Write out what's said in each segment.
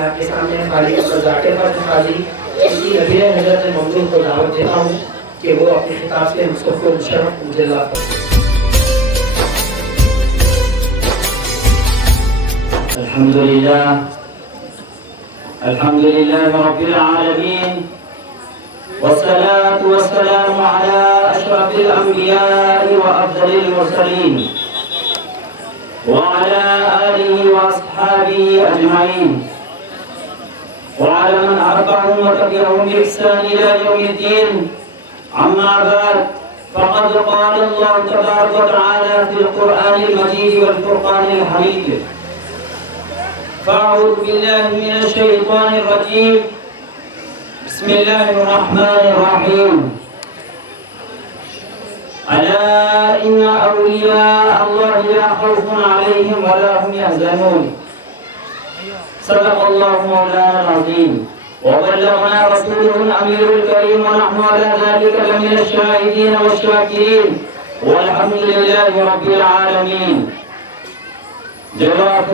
آپ کے سامنے خالی ذاکر پر خالی اسی نبی حضرت ممدوح کو دعوت دیتا ہوں کہ وہ اپنے خطاب سے مصطفیٰ کو مشرف مجھے اللہ الحمد لله رب العالمين، والصلاة والسلام على أشرف الأنبياء وأفضل المرسلين وعلى آله وأصحابه أجمعين وعلى من أرضاهم وتبعهم بإحسان إلى يوم الدين. أما بعد، فقد قال الله تبارك وتعالى في القرآن المجيد والفرقان الحميد: فأعوذ بالله من الشيطان الرجيم، بسم الله الرحمن الرحيم. ألا إن أولياء الله لا خوف عليهم ولا هم يحزنون. صدق الله مولانا العظيم، وبلغنا رسوله الأمير الكريم، ونحن على ذلك لمن الشاهدين والشاكرين، والحمد لله رب العالمين. جواب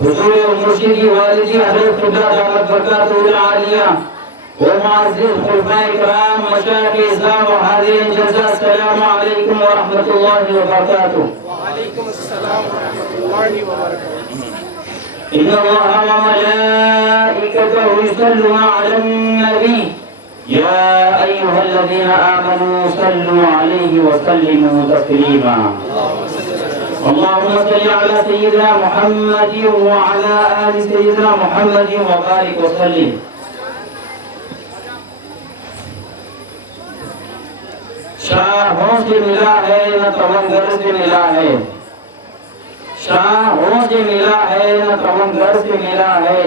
حضور مرشدی والدی حضرت خدا دعوت برکاتہ العالیہ ومعزز خلفاء کرام مشایخ اسلام و حاضرین جلسہ، السلام علیکم ورحمۃ اللہ وبرکاتہ. وعلیکم السلام ورحمۃ اللہ وبرکاتہ. ان اللہ وملائکتہ یصلون علی النبی یا ایھا الذین آمنوا صلوا علیہ وسلموا تسلیما. اللهم صل على سيدنا محمد وعلى آل سيدنا محمد وبارك وسلم. شاہوں سے ملا ہے نہ توانگر سے ملا ہے، شاہوں سے ملا ہے نہ توانگر سے ملا ہے،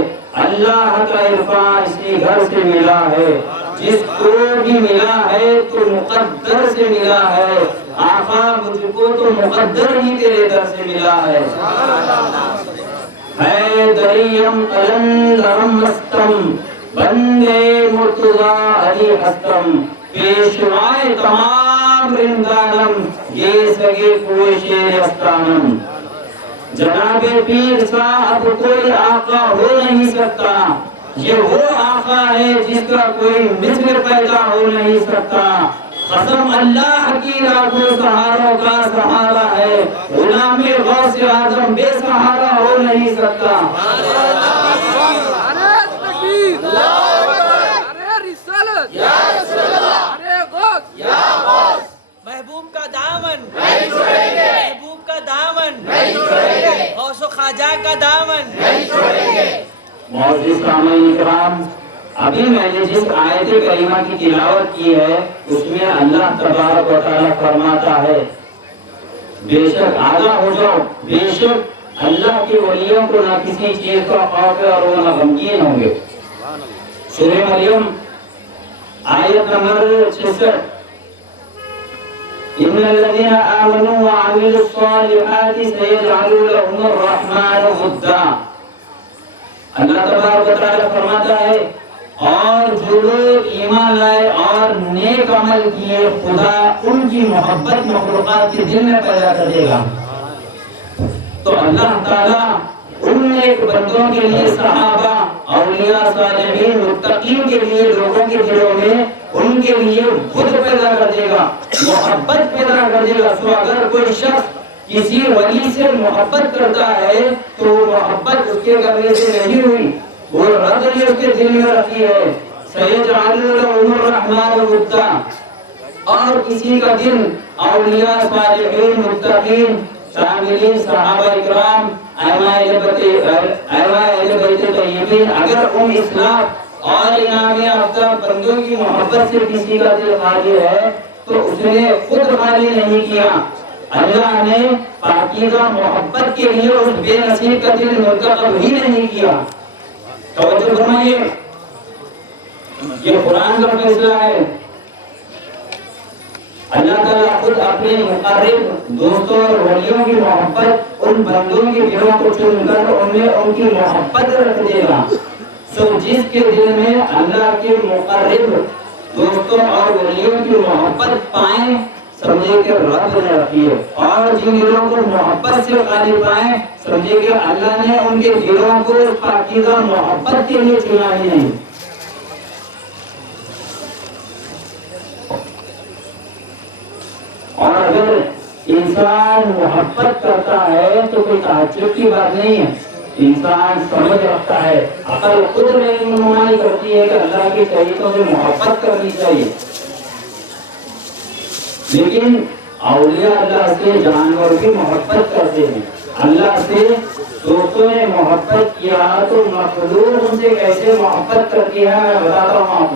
اللہ کا عرفان اسی گھر سے ملا ہے. جس کو بھی ملا ہے تو مقدر سے ملا ہے، آقا مجھ کو تو مقدر ہی تیرے در سے ملا ہے. حیدریم قلندرم مستم بندے مرتضی علی ہستم، پیشوائے تمام رندانم یہ سگے کوئی شیر استانم. جناب پیر صاحب کوئی آقا ہو نہیں سکتا، یہ وہ آقا ہے جس کا کوئی مثل پیدا ہو نہیں سکتا. قسم اللہ کی لاکھوں سہاروں کا سہارا ہے، غلام غوث اعظم بے سہارا ہو نہیں سکتا. محبوب کا دامن نہیں چھوڑیں گے، محبوب کا دامن نہیں چھوڑیں گے، غوث و خواجہ کا دامن نہیں چھوڑیں گے. معزز سامعین کرام، ابھی میں نے جس آیت کریمہ کی تلاوت کی ہے اس میں اللہ تبارک و تعالیٰ فرماتا ہے بے شک آگاہ ہو جاؤ، بے شک اللہ کے ولیوں کو نہ کسی چیز کا خوف ہے اور وہ نہ غمگین ہوں گے. سورہ مریم آیت نمبر 66: ان الذين آمنوا وعملوا الصالحات سيجعل لهم الرحمن ودا. اللہ تبارک و تعالیٰ فرماتا ہے اور جو لوگ ایمان لائے اور نیک عمل کیے خدا ان کی محبت مخلوقات کے دل میں پیدا کر دے گا. تو اللہ تعالیٰ ان نیک بندوں کے لیے صحابہ، اولیاء، صالحین، متقین کے لیے لوگوں کے دلوں میں ان کے لیے خود پیدا کر دے گا، محبت پیدا کر دے گا. تو اگر کوئی شخص کسی ولی سے محبت کرتا ہے تو وہ محبت اس کے کرنے سے نہیں ہوئی، وہ رب نے اس کے دل میں رکھی ہے. سیجعل لهم الرحمن ودا. اور کسی کا دل اولیاء، صالحین، متقین، شاملین، صحابہ اکرام، ائمہ اہل بیت طیبین، اگر ان اسلاف اور انعام یافتہ بندوں کی محبت سے کسی کا دل خالی ہے تو اس نے خود خالی نہیں کیا، اللہ نے پاکیزہ محبت کے لیے اس بے نصیب کا دل منتخب ہی نہیں کیا. توجہ فرمائیے، یہ قرآن کا فیصلہ ہے. اللہ تعالیٰ خود اپنے مقرب دوستوں اور ولیوں کی محبت ان بندوں کے دلوں کو چن کر ان میں ان کی محبت رکھ دے گا. سو جس کے دل میں اللہ کے مقرب دوستوں اور ولیوں کی محبت پائیں، سمجھے کہ رب نے رکھی ہے، اور جن دلوں کو محبت سے غالب پائیں سمجھے کہ اللہ نے ان کے دلوں کو پاکیزہ محبت کے لیے چنا ہی نہیں۔ اور اگر انسان محبت کرتا ہے تو کوئی تعجب کی بات نہیں ہے، انسان سمجھ رکھتا ہے، عقل خود رہنمائی کرتی ہے کہ اللہ کے طریقوں سے محبت کرنی چاہیے۔ لیکن اولیاء اللہ سے جانور بھی محبت کرتے ہیں، اللہ سے دوستوں نے محبت کیا تو مخلوق ان سے کیسے محبت کرتی ہے میں بتاتا ہوں آپ کو۔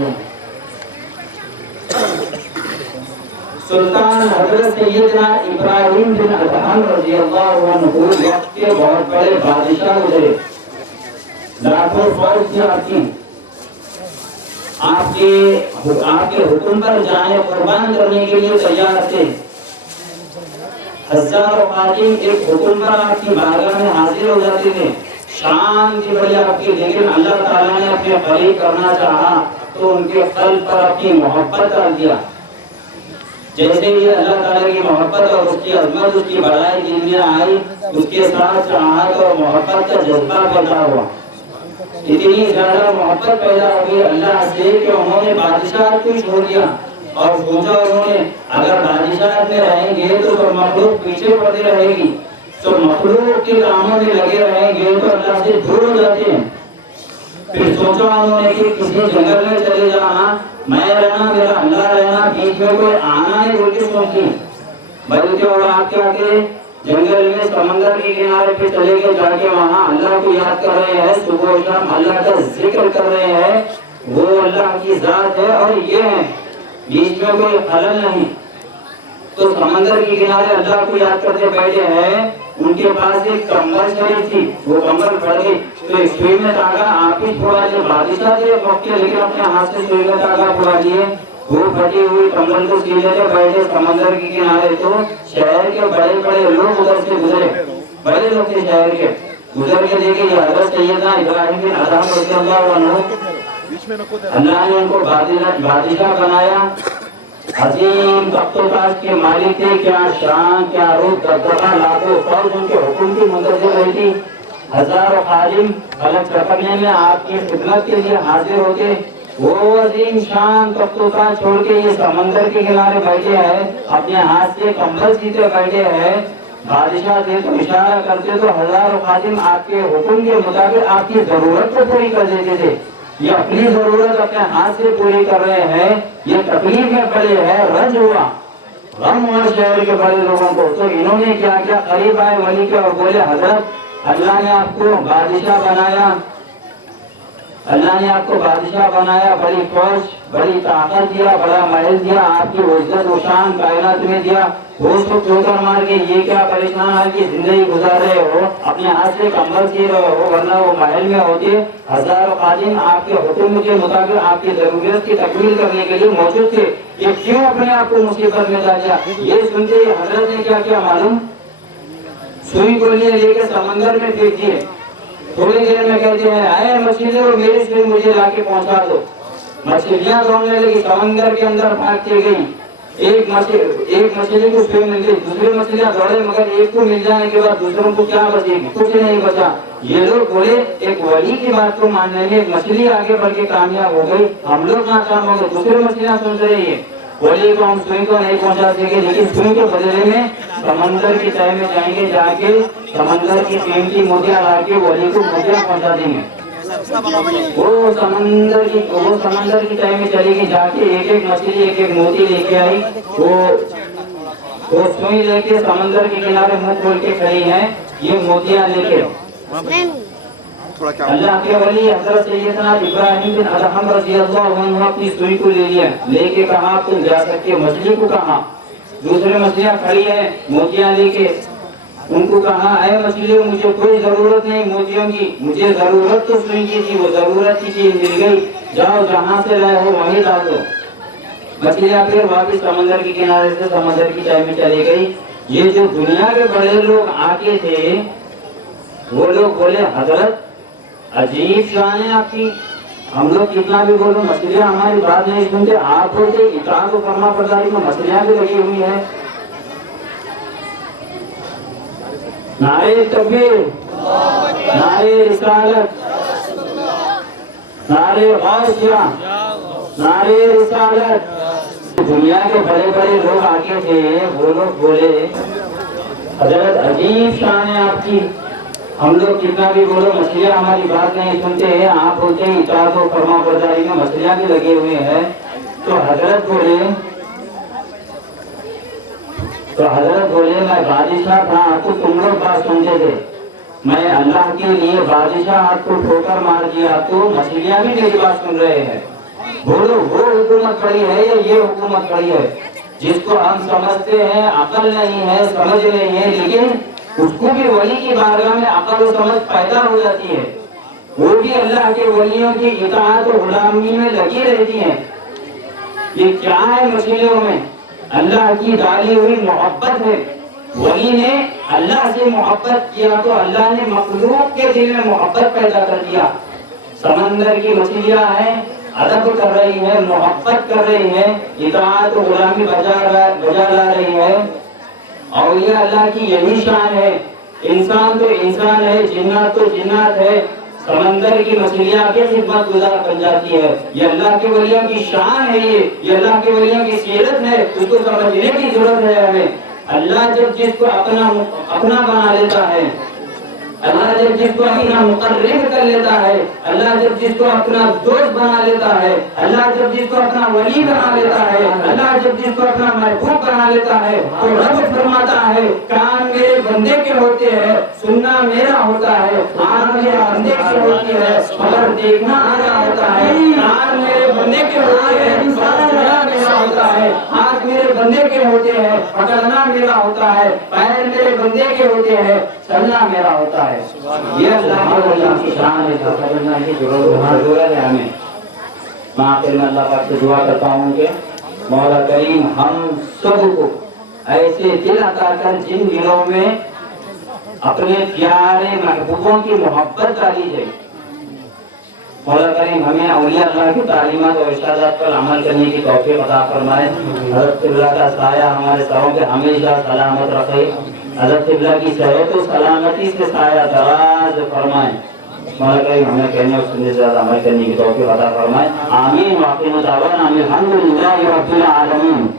سلطان حضرت سیدنا ابراہیم بن ادہم رضی اللہ عنہ وقت کے بہت بڑے بادشاہ گزرے، لاکھوں فوج تھی آپ کے حکم پر جانے قربان کرنے کے لیے تیار تھے۔ ہزاروں خادم ایک حکم پر آپ کی بارگاہ میں حاضر ہو جاتے تھے، شان کی بڑی آپ کی، لیکن اللہ تعالیٰ نے اپنے قریب کرنا چاہا تو ان کے قلب پر اپنی محبت ڈال دیا۔ جیسے ہی اللہ تعالیٰ کی محبت اور اس کی عظمت، اس کی بڑائی دل میں آئی، اس کے ساتھ چاہت اور محبت کا جذبہ پیدا ہوا، اتنی زیادہ محبت پیدا ہوئی اللہ سے کہ انہوں نے بادشاہ کو چھوڑ دیا اور سوچا انہوں نے اگر بادشاہ میں رہیں گے تو سب مخلوق پیچھے پڑتی رہے گی، سب مخلوق کے کاموں میں لگے رہیں گے تو اللہ سے دور ہو جاتے ہیں۔ پھر سوچا انہوں نے کہ کسی جنگل میں چلے جانا، میں رہنا میرا اللہ رہنا، بیچ میں کوئی آنا نہیں بول کے سوچی، بلکہ اور آپ کیا کہ جنگل میں سمندر کے کنارے پہ چلے گئے، جا کے وہاں اللہ کو یاد کر رہے ہیں، صبح و شام اللہ کا ذکر کر رہے ہیں، وہ اللہ کی ذات ہے اور یہ ہے، بیچ میں کوئی خلل نہیں۔ تو سمندر کے کنارے اللہ کو یاد کرتے بیٹھے ہیں، ان کے پاس ایک کمبل شریف تھی، وہ کمبل پڑ گئی تو ایک سوئی میں دھاگا آپ ہی پھوڑا لیے، بادشاہ تھے وقت کے، لیکن اپنے ہاتھ سے سوئی میں دھاگا پھوڑا لیے، وہ پھٹی ہوئی کمبل کو سی لیتے بیٹھے سمندر کے کنارے۔ تو شہر کے بڑے بڑے لوگ ادھر سے گزرے، بڑے لوگ تھے شہر کے، گزر کے دیکھے یہ حضرت سیدنا ابراہیم بن ادہم رضی اللہ عنہ، اللہ نے ان کو بادشاہ بنایا، عظیم تخت و تاج کے مالک تھے، کیا شان کیا روپ دبدبہ، لاکھوں فوج ان کے حکم کی منتظر رہی تھی، ہزاروں خادم فلک چپکنے میں آپ کی خدمت کے لیے حاضر ہوتے۔ وہ عظیم شان تخت و تاج چھوڑ کے یہ سمندر کے کنارے بیٹھے ہیں، اپنے ہاتھ سے کمبل سیتے بیٹھے ہیں، بادشاہ تھے تو اشارہ کرتے تو ہزاروں خادم آپ کے حکم کے مطابق آپ کی ضرورت کو پوری کر دیتے تھے۔ یہ اپنی ضرورت اپنے ہاتھ سے پوری کر رہے ہیں، یہ تکلیف میں پڑے ہیں، رنج ہوا، غم ہوا شہر کے بڑے لوگوں کو، تو انہوں نے کیا کیا، قریب آئے ولی کے اور بولے حضرت اللہ نے آپ کو بادشاہ بنایا، اللہ نے آپ کو بادشاہ بنایا، بڑی فوج بڑی طاقت دیا، بڑا محل دیا، آپ کی عزت و شان کائنات میں دیا، ہوش کو ٹھوکر مار کے یہ کیا پریشان ہے کہ زندگی گزار رہے ہو، اپنے ہاتھ سے کمبل سی رہے ہو، ورنہ وہ محل میں ہوتے ہزاروں خادم آپ کے حکم کے مطابق آپ کی ضرورت کی تکمیل کرنے کے لیے موجود تھے، یہ کیوں اپنے آپ کو مصیبت میں ڈالا؟ یہ سنتے حضرت نے کیا کیا معلوم، سوئی کو لے کے سمندر میں پھینک دیے، تھوڑی دیر میں کہتے ہیں اے مچھلیوں میری سوئی مجھے لا کے پہنچا دو، مچھلیاں دوڑنے لگی، سمندر کے اندر بھاگتی گئی، ایک مچھلی کو سوئی مل گئی، دوسری مچھلیاں دوڑے، مگر ایک کو مل جانے کے بعد دوسروں کو کیا بچے گی، کچھ نہیں بچا۔ یہ لوگ بولے ایک ولی کی بات کو ماننے میں ایک مچھلی آگے بڑھ کے کامیاب ہو گئی، ہم لوگ ناکام ہو گئے، دوسری مچھلیاں سوچ رہی ہے ولی کو ہم سوئی کو نہیں پہنچا سکے، لیکن سوئی کے بدلے میں سمندر کی تہہ میں جائیں گے، جا کے سمندر کی قیمتی موتیاں لا کے ولی کو موتیاں پہنچا دیں گے۔ وہ سمندر کی تہہ میں چلے گی، جا کے ایک ایک مچھلی ایک ایک موتی لے کے آئی، وہ سوئی لے کے سمندر کے کنارے منہ کھول کے کھڑی ہیں، یہ موتیاں لے کے اللہ کے ولی حضرت سیدنا ابراہیم بن ادہم رضی اللہ عنہ اپنی سوئی کو لے لیا، لے کے کہا تم جا سکتے، مچھلی کو کہا، دوسرے مچھلیاں کھڑی ہیں موتیاں لے کے، ان کو کہا اے مچھلیوں مجھے کوئی ضرورت نہیں موتیوں کی، مجھے ضرورت تو سوئی کی تھی، وہ ضرورت کی چیز مل گئی، جاؤ جہاں سے لائے ہو وہیں ڈال دو۔ مچھلیاں پھر واپس سمندر کے کنارے سے سمندر کی تہہ میں چلی گئی۔ یہ جو دنیا کے بڑے لوگ آتے تھے وہ لوگ بولے حضرت عجیب شان ہے آپ کی، ہم لوگ کتنا بھی بولو مچھلیاں ہماری بات نہیں سنتے. آپ بولتے اطاعت و فرما برداری میں مچھلیاں بھی لگی ہوئی ہیں. نعرے تکبیر، نعرے رسالت، نعرے غوثیہ، نعرے رسالت. دنیا کے بڑے بڑے لوگ آگے تھے، وہ لوگ بولے حضرت عجیب شان ہے آپ کی. ہم لوگ کتنا بھی بولو مچھلیاں ہماری بات نہیں سنتے ہیں. آپ بولتے ہیں اطاعت و فرما برداری میں مچھلیاں بھی لگے ہوئے ہیں. تو حضرت بولے میں بادشاہ تھا تو تم لوگ بات سنتے تھے. میں اللہ کے لیے بادشاہ آپ کو ٹھوکر مار دیا تو مچھلیاں بھی میری بات سن رہے ہیں. بولو وہ حکومت بڑی ہے یا یہ حکومت بڑی ہے؟ جس کو ہم سمجھتے ہیں عقل نہیں ہے، سمجھ نہیں ہے، لیکن اس کو بھی ولی کی بارگاہ میں عقل و سمجھ پیدا ہو جاتی ہے. وہ بھی اللہ کے ولیوں کی اطاعت و غلامی میں لگی رہتی ہیں. یہ کیا ہے مچھلیوں میں؟ اللہ کی ڈالی ہوئی محبت ہے. ولی نے اللہ سے محبت کیا تو اللہ نے مخلوق کے دل میں محبت پیدا کر دیا. سمندر کی مچھلیاں ہیں، ادب کر رہی ہیں، محبت کر رہی ہیں، اطاعت و غلامی بجا لا رہی ہے. اور یہ اللہ کی یہی شان ہے. انسان تو انسان ہے، جنات تو جنات ہے. سمندر کی مچھلیاں کی خدمت گزار بن جاتی ہے. یہ اللہ کے ولیوں کی شان ہے. یہ اللہ کے ولیوں کی سیرت ہے. اس کو سمجھنے کی ضرورت ہے ہمیں. اللہ جب جس کو اپنا بنا لیتا ہے، اللہ جب جس کو اپنا مقرب کر لیتا ہے، اللہ جب جس کو اپنا دوست بنا لیتا ہے، اللہ جب جس کو اپنا ولی بنا لیتا ہے، اللہ جب جس کو اپنا محبوب بنا لیتا ہے، تو رب فرماتا ہے کان میرے بندے کے ہوتے ہیں، سننا میرا ہوتا ہے. آنکھ میرے بندے کی ہوتی ہے مگر دیکھنا میرا ہوتا ہے. کان میرے بندے کے ہوتے ہیں، سننا میرا ہوتا ہے. ہاتھ میرے بندے کے ہوتے ہیں، پکڑنا میرا ہوتا ہے. پیر میرے بندے کے ہوتے ہیں، چلنا میرا ہوتا ہے. یہ اللہ کے ولیوں کی شان ہے جو سمجھنا کی ضرورت ہے ہمیں. میں آخر میں اللہ پاک سے دعا کرتا ہوں کہ مولا کریم ہم سب کو ایسے دل عطا کر جن دلوں میں اپنے پیارے محبوبوں کی محبت ڈالی جائے. مولا کریم ہمیں اولیاء اللہ کی تعلیمات اور ارشادات پر عمل کرنے کی توفیق عطا فرمائے. حضرت قبلہ کا سایہ ہمارے سروں پہ ہمیشہ سلامت رکھے. حضرت قبلہ کی صحت و سلامتی سے سایہ دراز فرمائے. مولا کریم ہمیں کہنے اور سننے سے زیادہ عمل کرنے کی توفیق عطا فرمائے. آمین. واقعی دعوانا الحمدللہ رب العالمین.